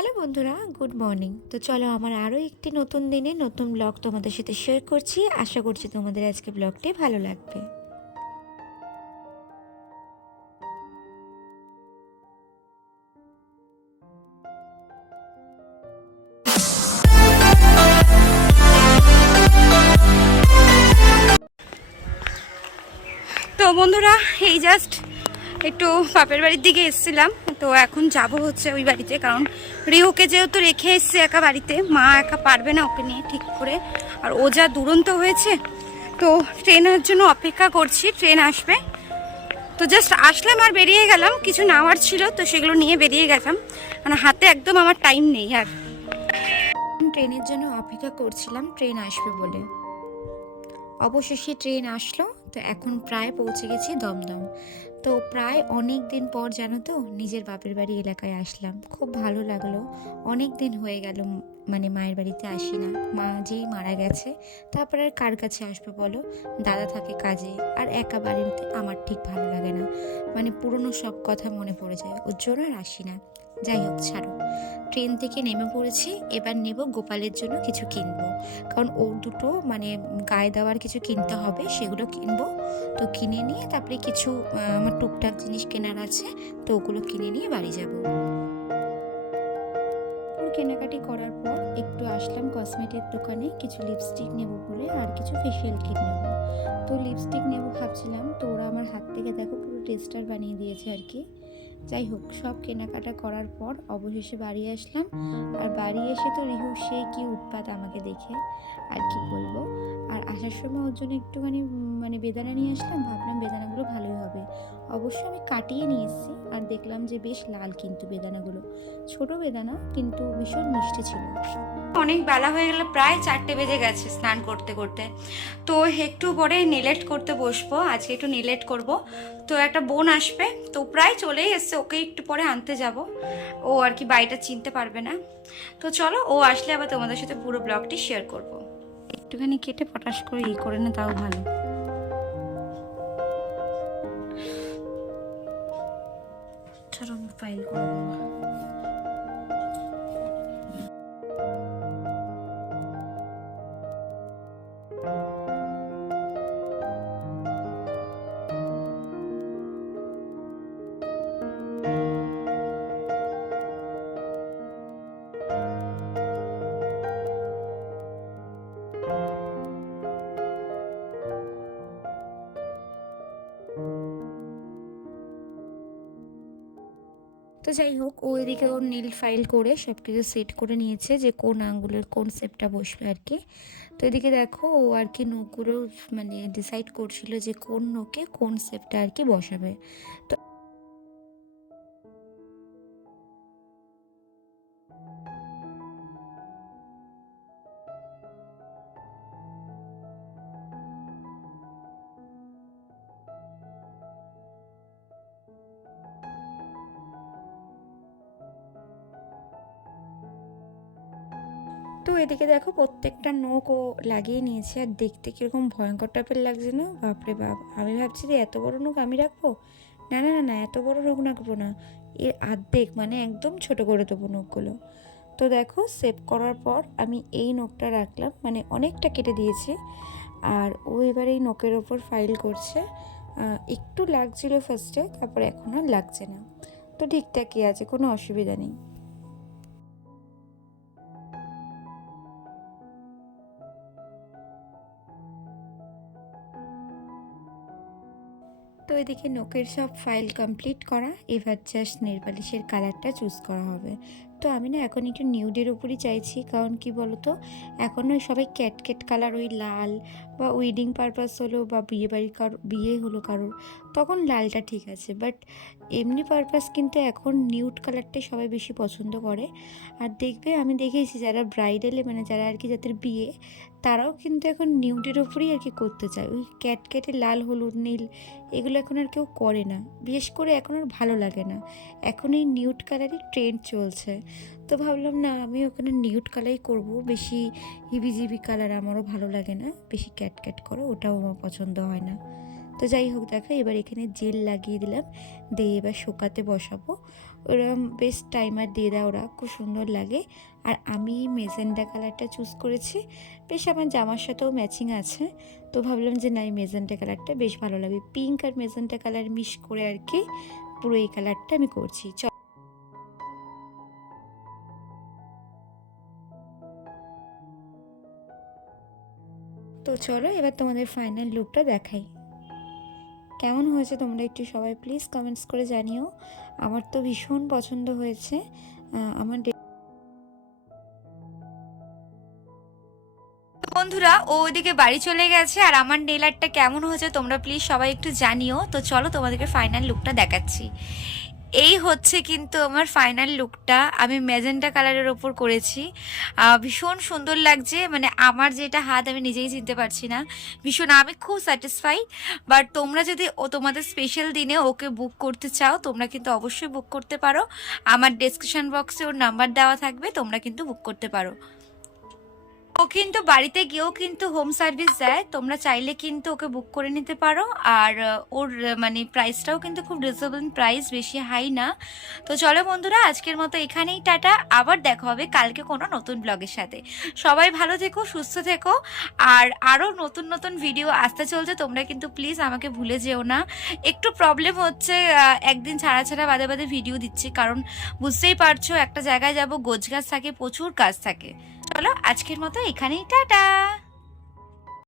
Hello বন্ধুরা, good morning. তো চলো আমার আরও একটি নতুন দিনে নতুন ব্লগ তোমাদের সাথে শেয়ার করছি। আশা করছি তোমাদের আজকে ব্লগটি ভালো লাগবে। তো বন্ধুরা, এই জাস্ট একটু বাপের বাড়ির দিকে এসেছিলাম, তো এখন যাব হচ্ছে ওই বাড়িতে, কারণ রিহুকে যেহেতু রেখে এসছে একা বাড়িতে, মা একা পারবে না ওকে নিয়ে ঠিক করে, আর ও যা দুরন্ত হয়েছে, তো ট্রেনের জন্য অপেক্ষা করছি, ট্রেন আসবে। তো জাস্ট আসলাম আর বেরিয়ে গেলাম, কিছু নেওয়ার ছিল, তো সেগুলো নিয়ে বেরিয়ে গেলাম মানে হাতে একদম আমার টাইম নেই আর। ট্রেনের জন্য অপেক্ষা করছিলাম, ট্রেন আসবে বলে। অবশেষে ট্রেন আসলো, তো এখন প্রায় পৌঁছে গেছি দমদম। তো প্রায় অনেক দিন পর জানো তো, নিজের বাপের বাড়ি এলাকায় আসলাম। খুব ভালো লাগল। অনেক দিন হয়ে গেল মানে মায়ের বাড়িতে আসি না। মা যেই মারা গেছে, তারপরে আর কার কাছে আসবে বলো? দাদা থাকে কাজে, আর একা বাড়িতে আমার ঠিক ভালো লাগে না। মানে পুরনো সব কথা মনে পড়ে যায়, ওর জন্য আর আসি না। যাই হোক, ছাড়ো। ট্রেন থেকে নেমে পড়েছি। এবার নেব গোপালের জন্য কিছু কিনবো। কারণ ওর দুটো মানে গায়ে দেওয়ার কিছু কিনতে হবে, সেগুলো কিনবো। তো কিনে নিয়ে তারপরে কিছু আমার টুকটাক জিনিস কেনার আছে, তো ওগুলো কিনে নিয়ে বাড়ি যাব। কেনাকাটি করার পর একটু আসলাম কসমেটিক দোকানে, কিছু লিপস্টিক নেব বলে আর কিছু ফেসিয়াল কিট নেব। তো লিপস্টিক নেব ভাবছিলাম, তো ওরা আমার হাত থেকে দেখো পুরো টেস্টার বানিয়ে দিয়েছে আর কি। যাই হোক, সব কেনাকাটা করার পর অবশেষে বাড়ি আসলাম। আর বাড়ি এসে তো রিহু সেই কি উৎপাত আমাকে দেখে? আর কি বলব? আর আসার সময় ওর জন্য একটুখানি মানে বেদানা নিয়ে আসলাম, ভাবলাম বেদানাগুলো ভালোই হবে। অবশ্য আমি কাটিয়ে নিয়ে এসেছি আর দেখলাম যে বেশ লাল কিন্তু বেদানাগুলো। ছোট বেদানা, কিন্তু ভীষণ মিষ্টি ছিল। অনেক বেলা হয়ে গেল, প্রায় চারটে বেজে গেছে স্নান করতে করতে। তো একটু পরে নেলেট করতে বসবো, আজকে একটু নেলেট করব। তো একটা বোন আসবে, তো প্রায় চলেই এসছে। ওকে একটু পরে আনতে যাব। ও আর কি বাড়িটা চিনতে পারবে না। তো চলো, ও আসলে আবার তোমাদের সাথে পুরো ব্লগটি শেয়ার করব। একটুখানি কেটে পটাশ করে ই করে না, তাও ভালো। চলো, আমি ফাইল করব তো যাই হোক ও এদিকে ওর নীল ফাইল করে সব কিছু সেট করে নিয়েছে যে কোন আঙ্গুলের কোন সেপটা বসবে আর কি। তো এদিকে দেখো ও আর কি নোকগুলো মানে ডিসাইড করছিল যে কোন নোকে কোন সেপটা আর কি বসাবে। তো তো এদিকে দেখো প্রত্যেকটা নোক লাগিয়ে নিয়েছে, আর দেখতে কীরকম ভয়ঙ্কর টাইপের লাগছে না? বাপরে বাপ। আমি ভাবছি যে এত বড় নোক আমি রাখব? না না না না, এত বড় নোক রাখব না। এর আর্ধেক মানে একদম ছোট করে দেবো নোকগুলো তো দেখো সেভ করার পর আমি এই নোকটা রাখলাম মানে অনেকটা কেটে দিয়েছি। আর ও এবার এই নোকের ওপর ফাইল করছে। একটু লাগছিল ফার্স্টে তারপর এখন আর লাগছে না। তো ঠিকঠাকই আছে? কোনো অসুবিধা নেই। তো এদিকে নোকের সব ফাইল কমপ্লিট করা, এবার জাস্ট নেলপালিশের কালারটা চুজ করা হবে। তো আমি না এখন একটু নিউডের ওপরই চাইছি, কারণ কি বলতো? এখন ওই সবাই ক্যাট ক্যাট কালার ওই লাল বা উইডিং পারপাস হলো বা বিয়ে বাড়ির কারও, বিয়ে হলো কারোর, তখন লালটা ঠিক আছে। বাট এমনি পারপাস কিন্তু এখন নিউড কালারটাই সবাই বেশি পছন্দ করে। আর দেখবে আমি দেখেছি যারা ব্রাইডালে মানে যারা আর কি যাদের বিয়ে তারাও কিন্তু এখন নিউডের ওপরেই আর কি করতে চায়। ওই ক্যাট ক্যাটে লাল, হলুদ, নীল এগুলো এখন আর কেউ করে না। বিশেষ করে এখন আর ভালো লাগে না। এখন এই নিউট কালারই ট্রেন্ড চলছে। তো ভাবলাম না, আমি ওখানে নিউট কালারই করব। বেশি হিবিজিবি কালার আমারও ভালো লাগে না। বেশি ক্যাট ক্যাট করো, ওটাও আমার পছন্দ হয় না। তো যাই হোক, দেখো, এবার এখানে জেল লাগিয়ে দিলাম। দিয়ে এবার শোকাতে বসাবো। ওরম বেশ টাইমার দিয়ে দেয় ওরা, খুব সুন্দর লাগে। আর আমি মেজেন্ডা কালারটা চুজ করেছি। বেশ আমার জামার সাথেও ম্যাচিং আছে। তো ভাবলাম যে না, এই মেজেন্টা কালারটা বেশ ভালো লাগবে পিঙ্ক আর মেজেন্টা কালার মিশ করে আর কি পুরো এই কালারটা আমি করছি। তো চলো, এবার তোমাদের ফাইনাল লুকটা দেখাই। কেমন হয়েছে তোমরা একটু সবাই প্লিজ কমেন্টস করে জানিও। আমার তো ভীষণ পছন্দ হয়েছে। আমার বন্ধুরা, ও ওইদিকে বাড়ি চলে গেছে আর আমার নেলারটা কেমন হয়েছে তোমরা প্লিজ সবাই একটু জানিও। তো চলো তোমাদেরকে ফাইনাল লুকটা দেখাচ্ছি। এই হচ্ছে কিন্তু আমার ফাইনাল লুকটা আমি ম্যাজেন্টা কালারের ওপর করেছি। ভীষণ সুন্দর লাগছে। মানে আমার যেটা হাত আমি নিজেই চিনতে পারছি না। ভীষণ, আমি খুব স্যাটিসফাই বাট তোমরা যদি ও, তোমাদের স্পেশাল দিনে ওকে বুক করতে চাও, তোমরা কিন্তু অবশ্যই বুক করতে পারো। আমার ডেসক্রিপশন বক্সে ওর নাম্বার দেওয়া থাকবে, তোমরা কিন্তু বুক করতে পারো। ও কিন্তু বাড়িতে গিয়েও কিন্তু হোম সার্ভিস দেয়। তোমরা চাইলে কিন্তু ওকে বুক করে নিতে পারো। আর ওর মানে প্রাইসটাও কিন্তু খুব রিজনেবল প্রাইস বেশি হাই না। তো চলো বন্ধুরা, আজকের মতো এখানেই টাটা। আবার দেখা হবে কালকে কোনো নতুন ব্লগের সাথে। সবাই ভালো থেকো, সুস্থ থেকো। আর আরও নতুন নতুন ভিডিও আসতে চলছে, তোমরা কিন্তু প্লিজ আমাকে ভুলে যেও না। একটু প্রবলেম হচ্ছে একদিন ছাড়া ছাড়া বাদে বাদে ভিডিও দিচ্ছি। কারণ বুঝতেই পারছ, একটা জায়গায় যাব গোছ গাছ থাকে, প্রচুর কাজ থাকে। চলো আজকের মতো এখানেই টাটা!